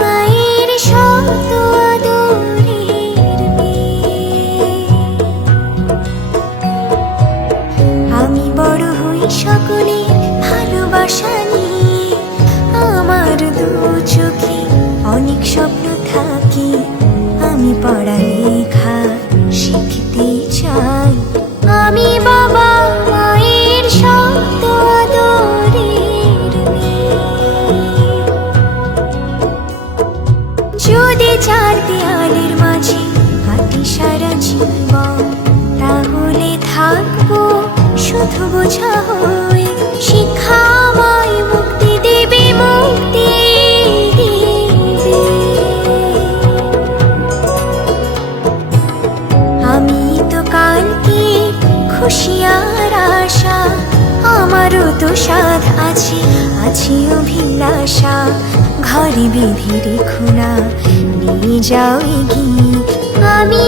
মায়ের আমি বড় হই সকলে ভালোবাসা আমার চোখে অনেক স্বপ্ন থাকি। আমি পড়ালেখা যদি চার দেয়ালের মাঝে হাতি সারা জীবন। তাহলে থাকব শুধু বোঝা হয়ে। শিক্ষা আমায় মুক্তি দেবে আমি তো কালকে খুশি আর আশা, আমারও তো সাধ আছে আছে অভিলাষা। ঘরে বেঁধে রেখো না নিয়ে যাও এগিয়ে। আমি